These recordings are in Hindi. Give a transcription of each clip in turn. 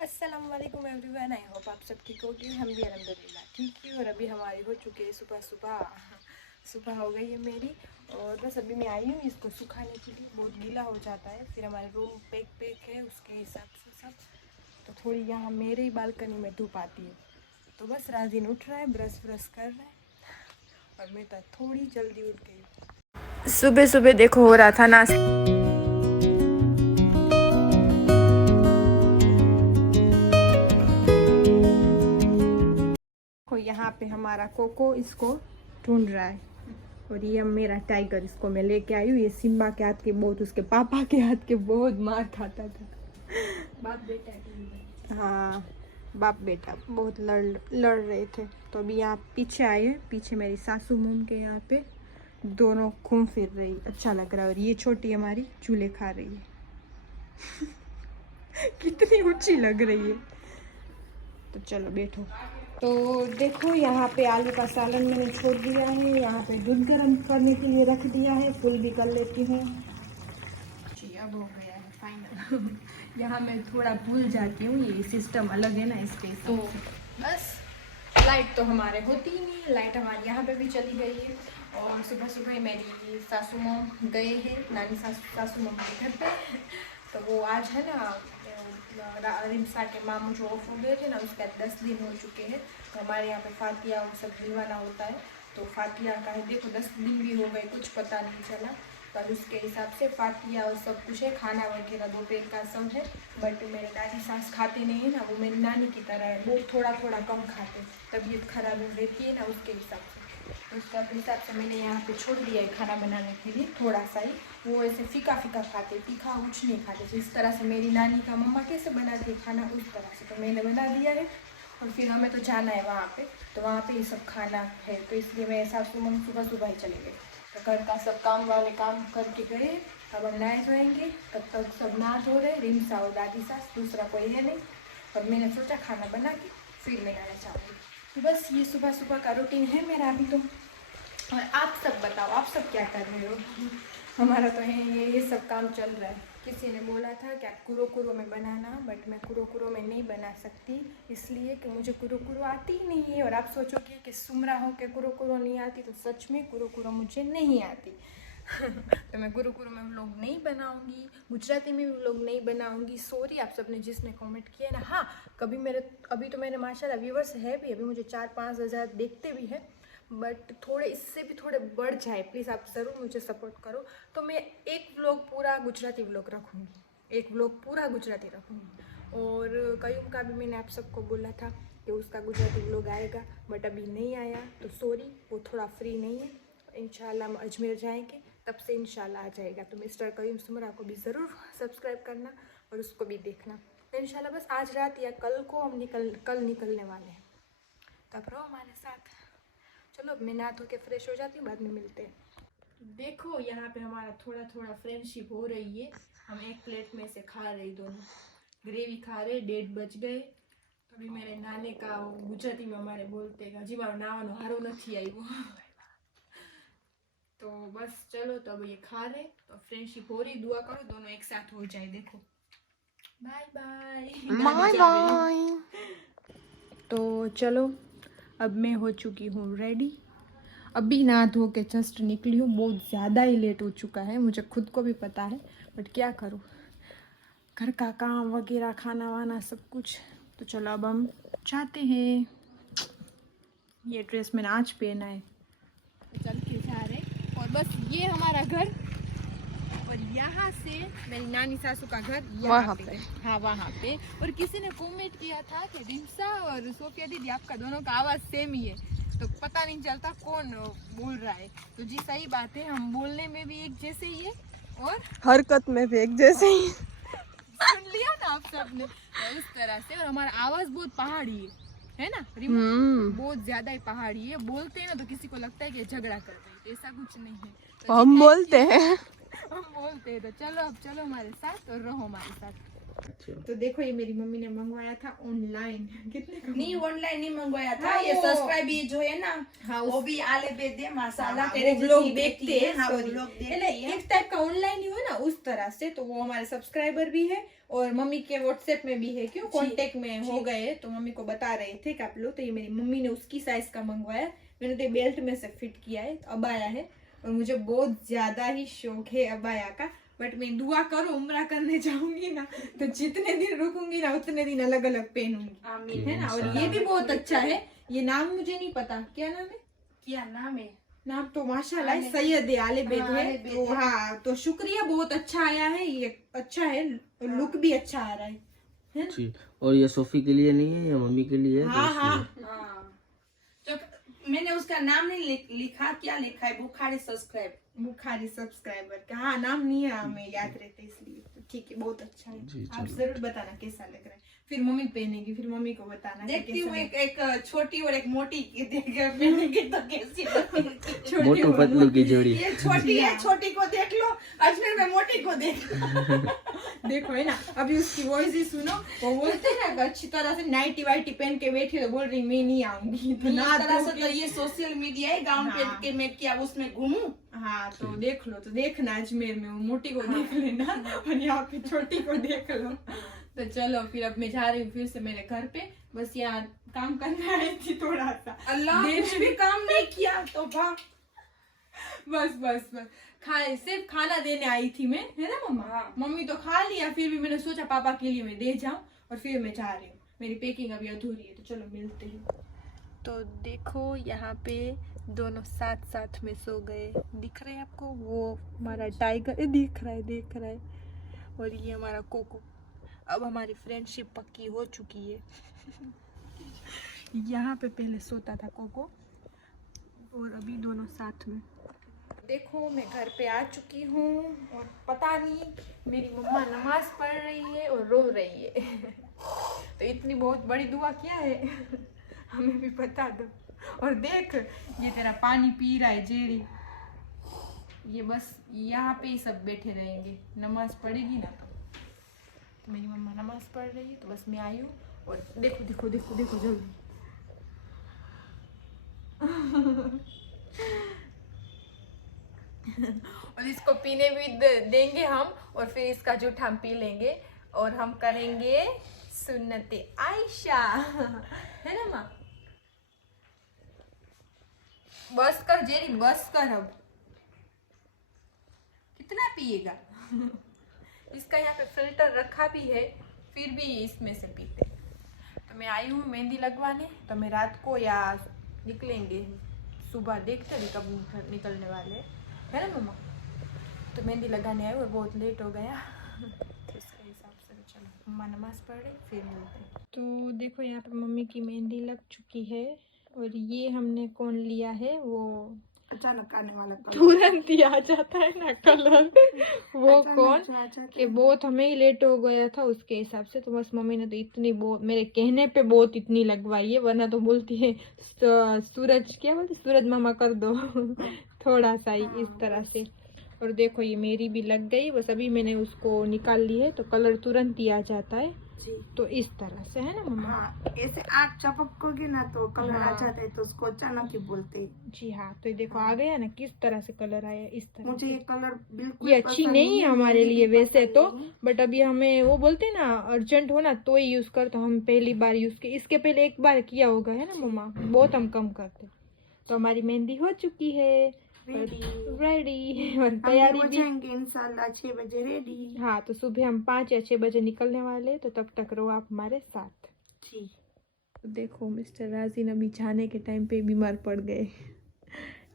अस्सलाम वालेकुम एवरीवन, आई होप आप सब ठीक होगी। हम भी अल्हम्दुलिल्लाह ठीक ही। और अभी हमारी हो चुकी है सुबह हो गई है मेरी। और बस अभी मैं आई हूँ इसको सुखाने के लिए, बहुत गीला हो जाता है फिर हमारे रूम पैक है उसके हिसाब से सब। तो थोड़ी यहाँ मेरे ही बालकनी में धूप आती है। तो बस राजीन उठ रहा है, ब्रश कर रहा है और मैं तो थोड़ी जल्दी उठ गई। सुबह सुबह देखो हो रहा था नाश्ता। यहाँ पे हमारा कोको इसको ढूंढ रहा है और ये मेरा टाइगर, इसको मैं लेके आई हूँ। ये सिम्बा के हाथ के बहुत, उसके पापा के हाथ के बहुत मार खाता था। बाप बेटा, हाँ बाप बेटा बहुत लड़ रहे थे। तो अभी यहाँ पीछे आए हैं, पीछे मेरी सासू मम के यहाँ पे दोनों घूम फिर रही, अच्छा लग रहा है। और ये छोटी हमारी चूल्हे खा रही है। कितनी ऊंची लग रही है। तो चलो बैठो। तो देखो यहाँ पे आलू का सालन मैंने छोड़ दिया है, यहाँ पे दूध गर्म करने के लिए रख दिया है, फुल भी कर लेती हूँ जी। अब हो गया है फाइनल। यहाँ मैं थोड़ा भूल जाती हूँ, ये सिस्टम अलग है ना इसके। तो बस लाइट तो हमारे होती ही नहीं है, लाइट हमारे यहाँ पे भी चली गई है। और सुबह सुबह मेरी सासू मम गए हैं नानी सासू मम के घर पे। तो वो आज है ना रिम्सा के मामू जो ऑफ हो गए थे ना, उसका 10 दिन हो चुके हैं। तो हमारे यहाँ पे फातिया वो सब दिलवाना होता है। तो फातिया का है, देखो 10 दिन भी हो गए, कुछ पता नहीं चला। पर उसके हिसाब से फातिया और सब कुछ है, खाना वगैरह दोपहर का सब है। बट मेरे दादी सास खाते नहीं है ना, वो मेरी नानी की तरह है, वो थोड़ा थोड़ा कम खाते, तबीयत खराब रहती है ना उसके हिसाब से। उसका हिसाब से मैंने यहाँ पे छोड़ दिया है खाना बनाने के लिए, थोड़ा सा ही। वो ऐसे फीका खाते, तीखा कुछ नहीं खाते। जिस तरह से मेरी नानी का मम्मा कैसे बनाती है खाना, उस तरह से तो मैंने बना दिया है। और फिर हमें तो जाना है वहाँ पे, तो वहाँ पे ये सब खाना है। तो इसलिए मैं सासू मम्मी सुबह ही चले गए। तो घर का सब काम वाले काम करके गए। अब हम नहाए धोएंगे, तब तक सब नहा धो रहे, रिम्सा और दादी सास, दूसरा कोई है नहीं। और मैंने सोचा खाना बना के फिर मैं नहाना चाहूँगी। तो बस ये सुबह का रूटीन है मेरा अभी तो। और आप सब बताओ, आप सब क्या कर रहे हो? हमारा तो है ये सब काम चल रहा है। किसी ने बोला था क्या कुरो में बनाना, बट मैं कुरो में नहीं बना सकती, इसलिए कि मुझे कुरो आती ही नहीं है। और आप सोचोगे कि सुमरा हो के कुरो नहीं आती, तो सच में कुरो मुझे नहीं आती। तो मैं कुरो में व्लॉग नहीं बनाऊंगी, गुजराती में भी व्लॉग नहीं बनाऊंगी। सॉरी आप सबने जिसने कमेंट किया ना। हाँ कभी अभी तो मेरे माशाल्लाह व्यूवर्स है भी, अभी मुझे 4-5 हज़ार देखते भी हैं। बट थोड़े इससे भी थोड़े बढ़ जाए प्लीज़, आप ज़रूर मुझे सपोर्ट करो। तो मैं एक व्लॉग पूरा गुजराती व्लॉग रखूँगी, एक व्लॉग पूरा गुजराती रखूँगी। और कयूम का भी मैंने आप सबको बोला था कि उसका गुजराती व्लॉग आएगा, बट अभी नहीं आया, तो सॉरी, वो थोड़ा फ्री नहीं है। इंशाल्लाह हम अजमेर जाएंगे तब से इंशाल्लाह आ जाएगा। तो मिस्टर कयूम सुमरा को भी ज़रूर सब्सक्राइब करना और उसको भी देखना। तो इंशाल्लाह बस आज रात या कल को हम कल निकलने वाले हैं, तब रहो हमारे साथ। चलो मैं नहा धो के फ्रेश हो जाती हूँ, बाद में मिलते हैं। देखो यहाँ पे हमारा थोड़ा फ्रेंडशिप हो रही है। हम एक प्लेट में से खा रहे, दोनों ग्रेवी खा रहे। 1:30 बज गए। तो अभी मेरे नाने का गुजराती में हमारे बोलते हैं हजी मारो नाવાનો हारो नहीं आयो। तो बस चलो, तो अब ये खा रहे, तो फ्रेंडशिप हो रही। दुआ करो दोनों एक साथ हो जाए। देखो बाय बाय। तो चलो अब मैं हो चुकी हूँ रेडी, अभी नहा धो के जस्ट निकली हूँ। बहुत ज़्यादा ही लेट हो चुका है, मुझे खुद को भी पता है, बट क्या करूँ, घर का काम वगैरह, खाना वाना सब कुछ। तो चलो अब हम जाते हैं। ये ड्रेस मैंने आज पहना है, चल के जा रहे। और बस ये हमारा घर, और यहाँ से मेरी नानी सासू का घर वहाँ पे। हाँ वहाँ पे। और किसी ने कमेंट किया था कि रिम्सा और सोफिया दीदी आपका दोनों का आवाज़ सेम ही है, तो पता नहीं चलता कौन बोल रहा है। तो जी सही बात है, हम बोलने में भी एक जैसे ही है और हरकत में भी एक जैसे ही। सुन लिया ना आप सबने, तो उस तरह से। और हमारा आवाज़ बहुत पहाड़ी है ना, बहुत ज्यादा ही पहाड़ी है। बोलते हैं ना तो किसी को लगता है कि झगड़ा कर रहे हैं, तो ऐसा कुछ नहीं है। तो हम बोलते हैं तो चलो अब चलो हमारे साथ और रहो हमारे साथ। तो देखो ये मेरी मम्मी ने मंगवाया था ऑनलाइन। कितने का? नहीं ऑनलाइन नहीं मंगवाया था, ये सब्सक्राइब जो है ना, हाँ वो भी आले पे दे माशाल्लाह हाँ, तेरे वो लोग जैसी देखते बेटी हैं। हाँ वो sorry। लोग એટલે देखते हैं। एक टाइप का ऑनलाइन ही हो ना, उस तरह से। तो वो हमारे सब्सक्राइबर भी है और मम्मी के व्हाट्सएप में भी है, क्यों कांटेक्ट में हो गए, तो मम्मी को बता रहे थे कि आप लोग, तो ये मेरी मम्मी ने उसकी साइज का मंगवाया, मैंने तो बेल्ट में से फिट किया है, तो अबाया है और मुझे बहुत ज्यादा ही शौक है अबाया का। बट मैं दुआ करो उम्रा करने जाऊंगी ना तो जितने दिन रुकूंगी ना उतने दिन अलग अलग पहनूंगी, है ना। और ये भी बहुत अच्छा है, ये नाम मुझे नहीं पता, क्या नाम है, क्या नाम है, नाम तो माशाल्लाह सैयद आले बेद है। तो हाँ, तो शुक्रिया, बहुत अच्छा आया है, ये अच्छा है, लुक भी अच्छा आ रहा है जी। और ये सोफी के लिए नहीं है या मम्मी के लिए है? हाँ हाँ तो मैंने उसका नाम नहीं लिखा, क्या लिखा है, बुखारी सब्सक्राइबर का। हाँ, नाम नहीं है हमें याद रहते इसलिए, तो ठीक है, बहुत अच्छा है। आप जरूर बताना कैसा लग रहा है, फिर मम्मी पहनेगी, फिर मम्मी को बताना। देखती हूँ एक छोटी और एक मोटी की पहनेगी तो कैसी लगेगी। मोटू पतलू की जोड़ी। ये छोटी है, छोटी को देख लो, अजमेर में मोटी को देख लो। देखो है ना, अभी उसकी वॉइस ही सुनो, वो बोलते हैं ना अच्छी तरह से नाइटी वाइटी पहन के बैठी, तो बोल रही मैं नहीं आऊंगी। तो ना तरह से तो ये सोशल मीडिया है, गाँव पहन के मैं क्या उसमें घूमूं। हाँ, तो देख लो, तो देखना अजमेर में वो मोटी को देख लेना और यहाँ पे छोटी को देख लो। तो चलो फिर अब मैं जा रही हूँ फिर से मेरे घर पे, बस यहाँ काम करने आई थी थोड़ा सा। अल्लाह, कुछ भी काम नहीं किया तो बस खाए, सिर्फ खाना देने आई थी मैं, है ना मम्मा। मम्मी तो खा लिया, फिर भी मैंने सोचा पापा के लिए मैं दे जाऊं, और फिर मैं जा रही हूँ, मेरी पैकिंग अभी अधूरी है, तो चलो मिलते हैं। तो देखो यहाँ पे दोनों साथ साथ में सो गए, दिख रहे हैं आपको, वो हमारा टाइगर दिख रहा है और ये हमारा कोको। अब हमारी फ्रेंडशिप पक्की हो चुकी है। यहाँ पे पहले सोता था कोको और अभी दोनों साथ में। देखो मैं घर पे आ चुकी हूँ और पता नहीं मेरी मम्मा नमाज पढ़ रही है और रो रही है। तो इतनी बहुत बड़ी दुआ क्या है हमें भी बता दो। और देख ये तेरा पानी पी रहा है जेरी, ये बस यहाँ पे ही सब बैठे रहेंगे, नमाज पढ़ेगी ना तो मेरी मम्मा नमाज पढ़ रही है, तो बस मैं आई हूँ। और देखो देखो देखो देखो जल्दी और इसको पीने भी देंगे हम, और फिर इसका जूठ हम पी लेंगे और हम करेंगे सुन्नते आयशा, है ना माँ। बस कर जेरी, बस कर, अब कितना पिएगा। इसका यहाँ पे फिल्टर रखा भी है, फिर भी इसमें से पीते। तो मैं आई हूँ मेहंदी लगवाने, तो मैं रात को या निकलेंगे सुबह, देखते हैं कब निकलने वाले, है ना मम्मा। तो मेहंदी लगाने आए और बहुत लेट हो गया तो इसके हिसाब से तो चलो मम्मा नमाज पढ़ रही, फिर मिलते हैं। तो देखो यहाँ पे मम्मी की मेहंदी लग चुकी है, और ये हमने कौन लिया है, वो अचानक आने वाला तुरंत ही आ जाता है ना कलर, वो कौन कि बहुत हमें ही लेट हो गया था उसके हिसाब से। तो बस मम्मी ने तो इतनी बहुत मेरे कहने पे बहुत इतनी लगवाई है, वरना तो बोलती है सूरज, क्या बोलती, सूरज मामा कर दो थोड़ा सा ही इस तरह से। और देखो ये मेरी भी लग गई, बस अभी मैंने उसको निकाल ली है, तो कलर तुरंत ही आ जाता है जी। तो इस तरह से, है ना मम्मा। हाँ, ऐसे आग चपकोगे ना तो कलर आ जाता है, तो उसको अचानक ही बोलते हैं। जी हाँ, तो देखो आ गया ना किस तरह से कलर आया, इस तरह। मुझे ये कलर बिल्कुल ये अच्छी नहीं है हमारे लिए वैसे तो, बट अभी हमें वो बोलते हैं ना अर्जेंट हो ना तो ही यूज कर, तो हम पहली बार यूज किए, इसके पहले एक बार किया होगा, है ना मम्मा, बहुत हम कम करते। तो हमारी मेहंदी हो चुकी है रेडी, और तैयारी भी इंशाल्लाह 6 बजे रेडी। हाँ, तो सुबह हम 5 या 6 बजे निकलने वाले, तो तब तक रहो आप हमारे साथ जी। तो देखो मिस्टर राजीन अभी जाने के टाइम पे बीमार पड़ गए।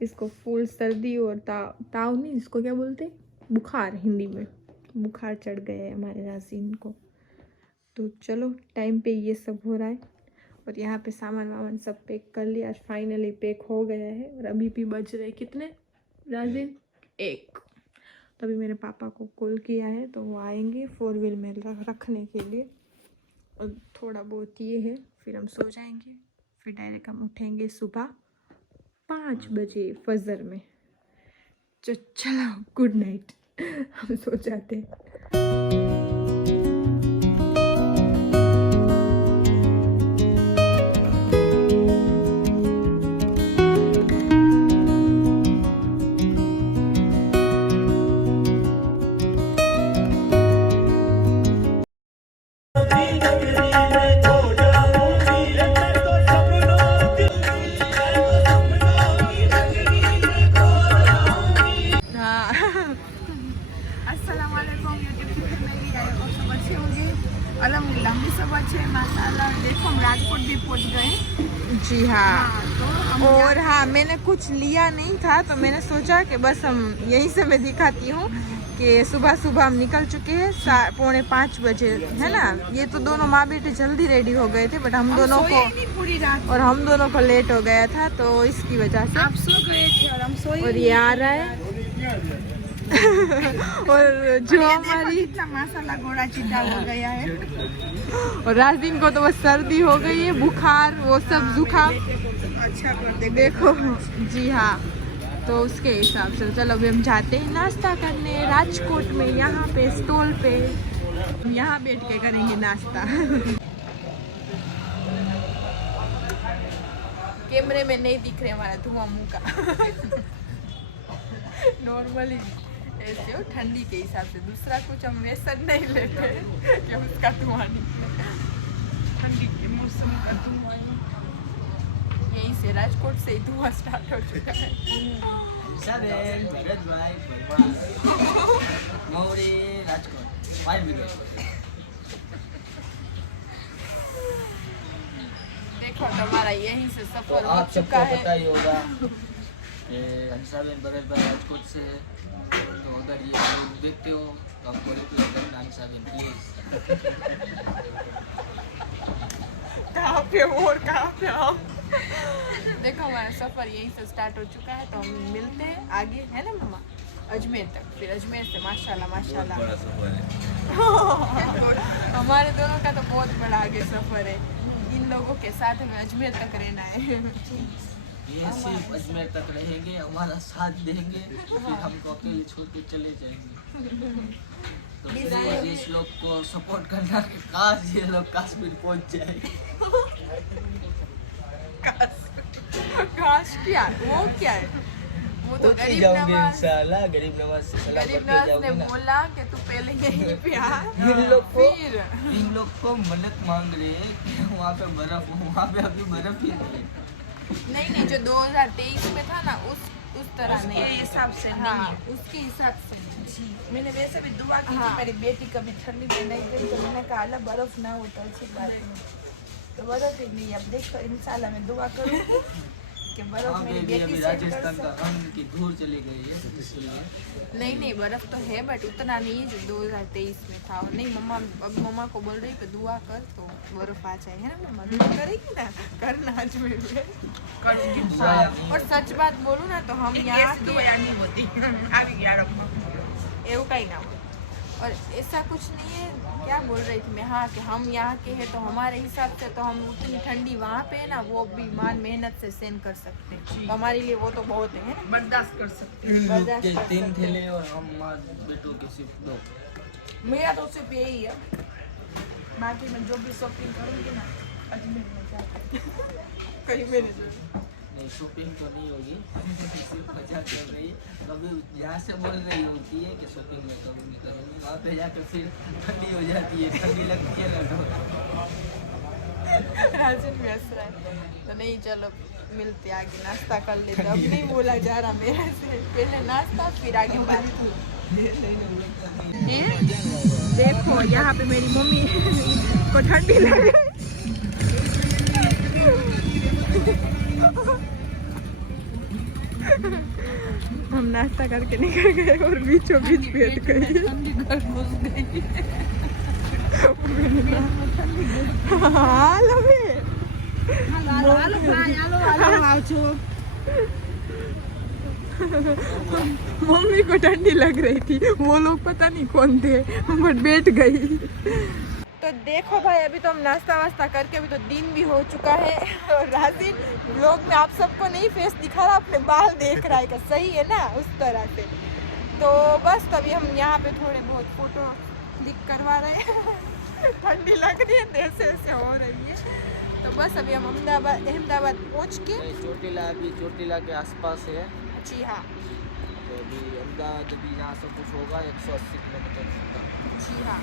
इसको फुल सर्दी और ताव नहीं, इसको क्या बोलते, बुखार, हिंदी में बुखार चढ़ गया है हमारे राजीन को। तो चलो टाइम पे ये सब हो रहा है, और यहाँ पे सामान वामान सब पैक कर लिया, आज फाइनली पैक हो गया है। और अभी भी बज रहे कितने राजीन, 1। तभी मेरे पापा को कॉल किया है, तो वो आएंगे 4 व्हील में रखने के लिए, और थोड़ा बहुत ये है, फिर हम सो जाएंगे, फिर डायरेक्ट हम उठेंगे सुबह 5 बजे फजर में। चलो गुड नाइट, हम सो जाते हैं। अस्सलामुअलैकुम यूट्यूब की फैमिली, आई होप सब अच्छे होंगे। अल्हम्दुलिल्लाह हम भी सब अच्छे हैं माशाल्लाह। देखो हम राजकोट भी पहुंच गए। जी हाँ। तो हम और हाँ, मैंने कुछ लिया नहीं था तो मैंने सोचा कि बस हम यहीं से मैं दिखाती हूँ कि सुबह सुबह हम निकल चुके हैं 4:45 बजे, है ना। ये तो दोनों माँ बेटे जल्दी रेडी हो गए थे, बट हम दोनों को नहीं पूरी रात और हम दोनों को लेट हो गया था, तो इसकी वजह से। आप सो गए थे और हम सोए। और ये आ रहा है और जो हमारी कितना माशाल्लाह गोरा चिट्टा हो गया है। और राजीन को तो बस सर्दी हो गई है, बुखार वो सब जुकाम। अच्छा कर देखो जी हाँ, तो उसके हिसाब से चलो अभी हम जाते हैं नाश्ता करने राजकोट में, यहाँ पे स्टॉल पे हम यहाँ बैठ के करेंगे नाश्ता। कैमरे में नहीं दिख रहे हमारा धुआं मुंह का। नॉर्मली ऐसे हो ठंडी के हिसाब से, दूसरा कुछ हम वैसा नहीं लेते कि उसका धुआं नहीं। ठंडी के मौसम का धुआं यहीं से राजकोट से ही धुआं स्टार्ट हो चुका है। देखो हमारा यहीं से सफर हो आप चुका सबको पता है। ही होगा कि हंसाबेन बरस भाई राजकोट से, तो अगर ये लोग देखते हो तो आपको रिप्लाई करना हंसाबेन प्लीज। कहाँ पे हो और कहाँ पे आओ। देखो हमारा सफर यहीं से स्टार्ट हो चुका है, तो हम मिलते हैं आगे, है ना मम्मा, अजमेर तक। फिर अजमेर से माशाल्लाह माशाल्लाह हमारे दोनों का तो बहुत बड़ा आगे सफर है। इन लोगों के साथ हमें अजमेर तक रहना है। ये सिर्फ अजमेर तक रहेंगे, हमारा साथ देंगे, फिर हमको अकेले छोड़ के चले जाएंगे। तो प्लीज इस लोग को सपोर्ट करना कि काश ये लोग कश्मीर पहुंच जाए। काश क्या, वो क्या है, वो तो गरीब नवाज, इंशाल्लाह गरीब नवाज से सलाह गरीब करके नवाज ने जाओगे ना। बोला कि तू पहले यहीं पे आ, फिर इन लोग को मन्नत मांग रहे हैं कि वहाँ पे बर्फ हो, वहाँ पे अभी बर्फ ही नहीं है। नहीं जो 2023 में था ना उस तरह के नहीं, हिसाब से हाँ नहीं है। उसके हिसाब से नहीं। जी मैंने वैसे भी दुआ की हाँ। कि मेरी बेटी कभी ठंडी में नहीं गई, तो मैंने कहा अल्लाह बर्फ ना हो तो अच्छी बात है। तो बर्फ ही नहीं, अब देखो इंशाल्लाह मैं दुआ करूँगी कि बर्फ वहाँ मेरी पे भी बेटी अभी से कर राजस्थान का सके। रंग की धूल चली गई है, इसलिए नहीं बर्फ तो है, बट उतना नहीं है जो 2023 में था। और नहीं मम्मा, अब मम्मा को बोल रही कि दुआ कर तो बर्फ आ जाए, है ना मम्मा, दुआ करेगी ना, करना अजमेर में। करूँगी हाँ, और सच बात बोलूँ ना तो हम यहाँ ऐसी के दुआ नहीं होती। अभी 11 એવું કઈ ना हो। और ऐसा कुछ नहीं है, क्या बोल रही थी मैं, हाँ कि हम यहाँ के हैं तो हमारे हिसाब से तो हम उतनी ठंडी वहाँ पे है ना वो भी मेहनत से सहन कर सकते हैं, तो हमारे लिए वो तो बहुत है ना। बर्दाश्त कर सकती हूँ। बर्दाश्त कर 3 सकते थैले और हम माँ बेटों के सिर्फ 2। मेरा तो सिर्फ यही है, बाकी मैं जो भी शॉपिंग करूँगी ना अजमेर में जाकर। कहीं मेरे जो नहीं शॉपिंग तो नहीं होगी, सिर्फ मजाक कर रही है। कभी यहाँ से बोल रही होती है कि शॉपिंग में करूँगी, वहाँ पे जाकर फिर ठंडी हो जाती है, ठंडी लगती है ना तो। राजन भी हंस रहा है, तो नहीं चलो मिलते आगे, नाश्ता कर लेते। अब नहीं बोला जा रहा मेरे से, पहले नाश्ता फिर आगे बात। ये देखो यहाँ पे मेरी मम्मी को ठंडी लग रही। हम नाश्ता करके निकल गए और बीचों बीच बैठ गई। मम्मी को ठंडी लग रही थी, वो लोग पता नहीं कौन थे, बट बैठ गई। तो देखो भाई अभी तो हम नाश्ता वास्ता करके, अभी तो दिन भी हो चुका है। और राजीन ब्लॉग में आप सबको नहीं फेस दिखा रहा, अपने बाल देख रहा है कि सही है ना उस तरह से। तो बस तभी हम यहाँ पे थोड़े बहुत फोटो क्लिक करवा रहे हैं। ठंडी लग रही है, ऐसे ऐसे हो रही है। तो बस अभी हम अहमदाबाद पहुँच के, चोटीला अभी चोटीला के आसपास है। जी हाँ तो अभी अहमदाबाद अभी यहाँ से कुछ होगा 180 किलोमीटर का। जी हाँ,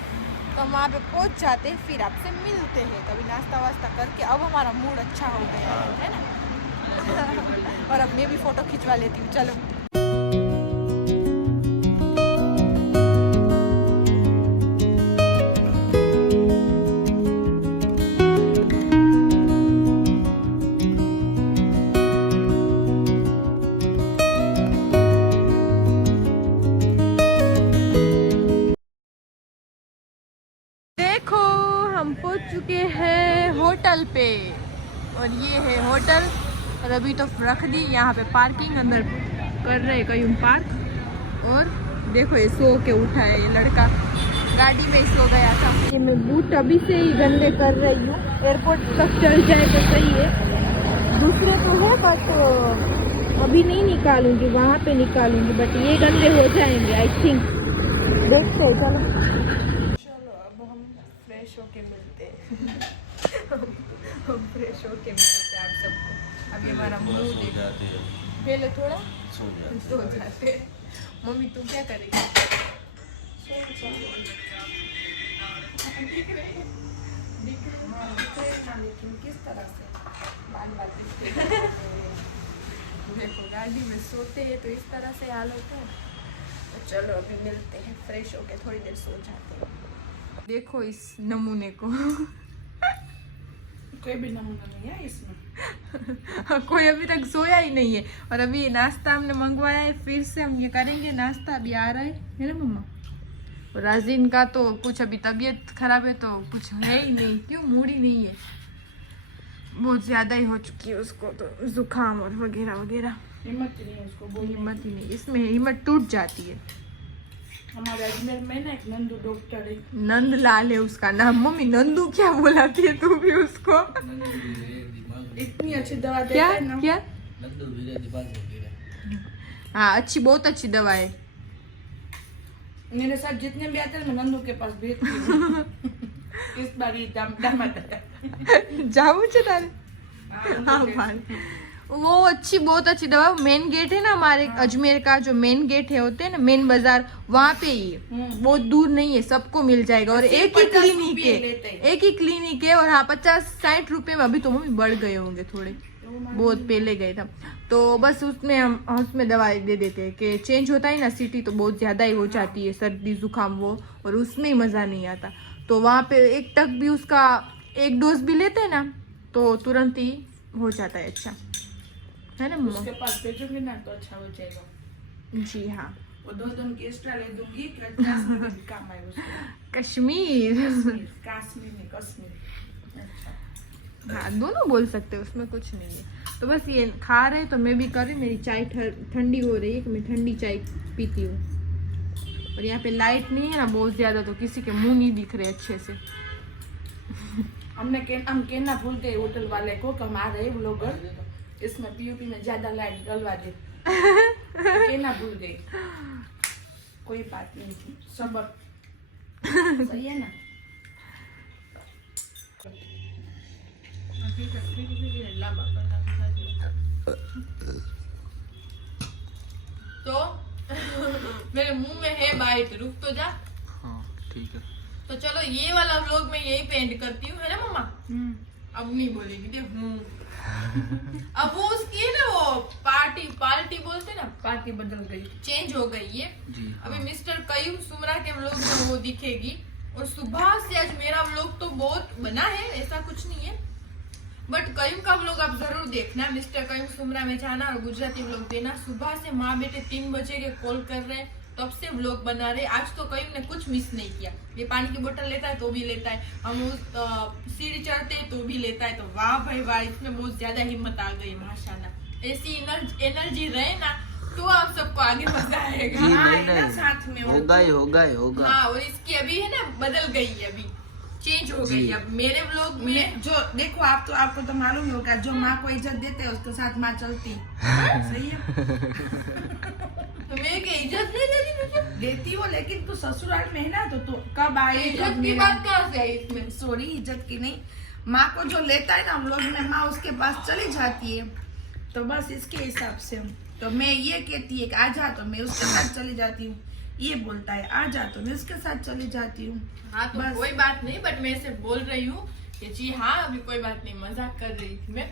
तो हम वहाँ पे पहुँच जाते हैं, फिर आपसे मिलते हैं। तभी नाश्ता वास्ता करके अब हमारा मूड अच्छा हो गया है ना। और अब मैं भी फ़ोटो खिंचवा लेती हूँ, चलो। हम पहुंच चुके हैं होटल पे और ये है होटल। और अभी तो रख दी यहाँ पे पार्किंग, अंदर कर रहे कयूम पार्क। और देखो ये सो के उठा है ये लड़का, गाड़ी में ही सो गया था। ये मैं बूट अभी से ही गंदे कर रही हूँ, एयरपोर्ट तक चल जाए तो सही है। दूसरे तो है बट अभी नहीं निकालूंगी, वहाँ पे निकालूंगी, बट ये गंदे हो जाएंगे आई थिंक। देखते हैं, चलो चलो अब हम फ्रेश होके मिलते हैं। हम फ्रेश होके मिलते हैं आप सबको। अभी हमारा मुंह पहले थोड़ा सो जाते हैं। मम्मी तू क्या करेगी? लेकिन किस तरह से देखो गाड़ी में सोते हैं तो इस तरह से हाल होता है। तो चलो अभी मिलते हैं, फ्रेश होके थोड़ी देर सो जाते हैं। देखो इस नमूने को। कोई भी नमूना नहीं है इसमें। कोई अभी तक सोया ही नहीं है। और अभी नाश्ता हमने मंगवाया है, फिर से हम ये करेंगे नाश्ता। अभी आ रहा है ना मम्मा। और राजीन का तो कुछ अभी तबीयत खराब है तो कुछ है ही नहीं, क्यों मूड ही नहीं है, बहुत ज्यादा ही हो चुकी है उसको तो जुकाम और वगैरह वगैरह। हिम्मत नहीं है उसको बोलने हिम्मत ही नहीं, इसमें हिम्मत टूट जाती है। हमारे अजमेर में ना एक नंदू डॉक्टर है, नंद लाल है उसका नाम। मम्मी नंदू क्या बुलाती है तू भी उसको? इतनी अच्छी दवा देता क्या है ना। क्या? नंदू वीरे दिमाग हो गया। हाँ अच्छी, बहुत अच्छी दवा है। मेरे साथ जितने भी आते हैं मैं नंदू के पास भेजती हूँ। इस बार ही जाऊ तारे। हाँ भाई वो अच्छी, बहुत अच्छी दवा। मेन गेट है ना हमारे अजमेर का, जो मेन गेट है होते हैं ना मेन बाजार, वहाँ पे ही है, बहुत दूर नहीं है, सबको मिल जाएगा। और एक ही क्लिनिक है, एक ही क्लिनिक है। और हाँ 50-60 रुपए में, अभी तो मम्मी बढ़ गए होंगे थोड़े, बहुत पहले गए था। तो बस उसमें हम उसमें दवाई दे देते हैं कि चेंज होता है ना सिटी तो बहुत ज्यादा ही हो जाती है सर्दी जुकाम वो, और उसमें ही मजा नहीं आता। तो वहाँ पे एक तक भी उसका एक डोज भी लेते हैं ना तो तुरंत ही हो जाता है अच्छा, है ना मम्मा? उसके पास भेजूंगी ना तो अच्छा हो जाएगा। जी हाँ। वो 2 दिन की एक्स्ट्रा ले दूंगी, कश्मीर में भी काम आए उसको। कश्मीर कश्मीर में कश्मीर। अच्छा हाँ दोनों बोल सकते हैं, उसमें कुछ नहीं है। तो बस ये खा रहे तो मैं भी कर रही। मेरी चाय ठंडी हो रही है कि मैं ठंडी चाय पीती हूँ। और यहाँ पे लाइट नहीं है ना बहुत ज्यादा, तो किसी के मुंह नहीं दिख रहे अच्छे से। हम कहना भूल गए होटल वाले को कि हम आ रहे ब्लॉगर, इसमें पीयूपी में ज्यादा लाइट डलवा दे। कहना भूल गए, कोई बात नहीं, सबक सही है ना। तो मेरे मुंह में है बाइट, रुक तो जा। हाँ ठीक है। तो चलो ये वाला व्लॉग मैं यही पेंट करती हूँ, है ना मम्मा? अब नहीं बोलेगी देख। अब वो उसकी है ना वो पार्टी बोलते ना, पार्टी बदल गई, चेंज हो गई है। जी हाँ। अभी मिस्टर कयूम सुमरा के व्लॉग में वो दिखेगी। और सुबह से आज मेरा व्लॉग तो बहुत बना है, ऐसा कुछ नहीं है, बट कयूम का व्लॉग आप जरूर देखना। मिस्टर कयूम सुमरा में जाना और गुजराती व्लॉग देना। सुबह से माँ बेटे 3 बजे के कॉल कर रहे हैं, तब से व्लॉग बना रहे। आज तो कयूम ने कुछ मिस नहीं किया। ये पानी की बोतल लेता है तो भी लेता है, हम उस सीढ़ी चढ़ते हैं तो भी लेता है। तो वाह भाई वाह, इसमें बहुत ज्यादा हिम्मत आ गई माशाल्लाह। ऐसी एनर्जी रहे ना तो आप सबको आगे मजा आएगा। जी, हाँ, नहीं, है ना नहीं। साथ में होगा ही होगा ही होगा। हाँ और इसकी अभी है ना बदल गई है, अभी चेंज हो गई है। अब मेरे व्लॉग में जो देखो आपको तो मालूम होगा, जो माँ को इज्जत देते हैं उसके साथ माँ चलती। सही है। तो मैं क्या इज्जत नहीं देती तुझे? देती हो, लेकिन तू ससुराल में है ना तो कब आए इज्जत की बात कहाँ से आई इसमें? सॉरी, इज्जत की नहीं, माँ को जो लेता है ना हम लोग में, माँ उसके पास चली जाती है। तो बस इसके हिसाब से तो मैं ये कहती है कि आ जा, तो मैं उसके साथ चली जाती हूँ। ये बोलता है आ जा, तो मैं उसके साथ चली जाती हूँ। हाँ तो बस। कोई बात नहीं, बट मैं ऐसे बोल रही हूँ कि जी हाँ अभी कोई बात नहीं, मजाक कर रही थी मैं।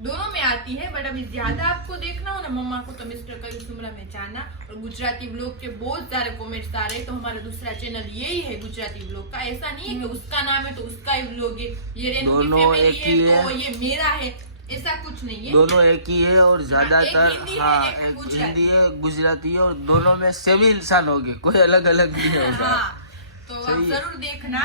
दोनों में आती है, बट अभी ज्यादा आपको देखना हो ना मम्मा को तो मिस्टर कयूम सुमरा में जाना। और गुजराती व्लॉग के बहुत सारे कमेंट्स आ रहे हैं, तो हमारा दूसरा चैनल यही है गुजराती व्लॉग का। ऐसा नहीं है कि उसका नाम है तो उसका ही व्लॉग है, ये रेनू की दोनों फैमिली एक ही है तो है। ये मेरा है, ऐसा कुछ नहीं है। दोनों एक ही है और ज्यादातर एक हिंदी है, हाँ एक एक गुजराती। हिंदी है गुजराती है, और दोनों में सेम ही इंसान हो गए, कोई अलग अलग नहीं होगा। हाँ तो आप सही है। जरूर देखना।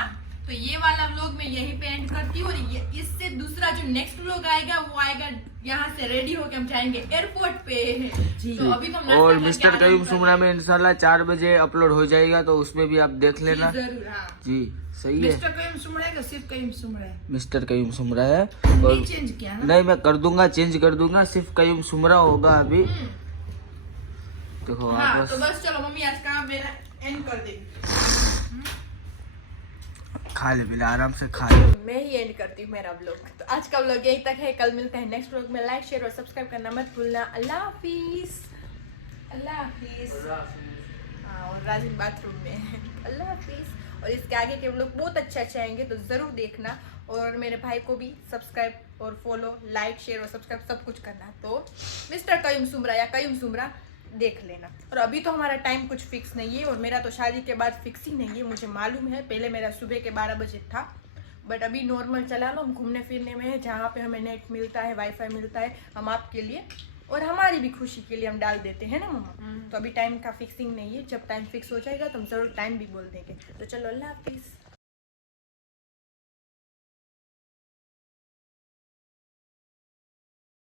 तो ये वाला व्लॉग मैं यहीं पे एंड करती हूँ, और इससे दूसरा जो नेक्स्ट व्लॉग आएगा वो आएगा यहाँ से रेडी होके हम जाएंगे एयरपोर्ट पे। तो अभी तो हम नाश्ता और करके मिस्टर आराम कयूम कर सुमरा में इंशाल्लाह 4 बजे अपलोड हो जाएगा, तो उसमें भी आप देख लेना। जरूर। हाँ, जी सही है। मिस्टर कयूम सुमरा है, सिर्फ कयूम सुमरा है, मिस्टर कयूम सुमरा है। और नहीं चेंज किया ना। नहीं, मैं कर दूंगा, चेंज कर दूंगा, सिर्फ कयूम सुमरा होगा अभी। देखो हाँ, आप तो बस चलो मम्मी आज का मेरा एंड कर देगी। खा ले, मिला आराम से खा ले। मैं ही एंड करती हूँ मेरा व्लॉग। तो आज का व्लॉग यही तक है, कल मिलते हैं नेक्स्ट व्लॉग में। लाइक शेयर और सब्सक्राइब करना मत भूलना। अल्लाह हाफिज। अल्लाह हाफिज। हाँ, और राजिन बाथरूम में है। अल्लाह हाफिज। और इसके आगे के व्लॉग बहुत अच्छे आएंगे, तो ज़रूर देखना। और मेरे भाई को भी सब्सक्राइब और फॉलो, लाइक शेयर और सब्सक्राइब सब कुछ करना। तो मिस्टर कयूम सुमरा या कयूम सुमरा देख लेना। और अभी तो हमारा टाइम कुछ फिक्स नहीं है, और मेरा तो शादी के बाद फिक्स ही नहीं है, मुझे मालूम है। पहले मेरा सुबह के 12 बजे था, बट अभी नॉर्मल चला लो। हम घूमने फिरने में है, जहाँ पे हमें नेट मिलता है, वाईफाई मिलता है, हम आपके लिए और हमारी भी खुशी के लिए हम डाल देते हैं ना मम्मा। तो अभी टाइम का फिक्सिंग नहीं है, जब टाइम फिक्स हो जाएगा तो हम जरूर टाइम भी बोल देंगे। तो चलो, अल्लाह हाफिज़।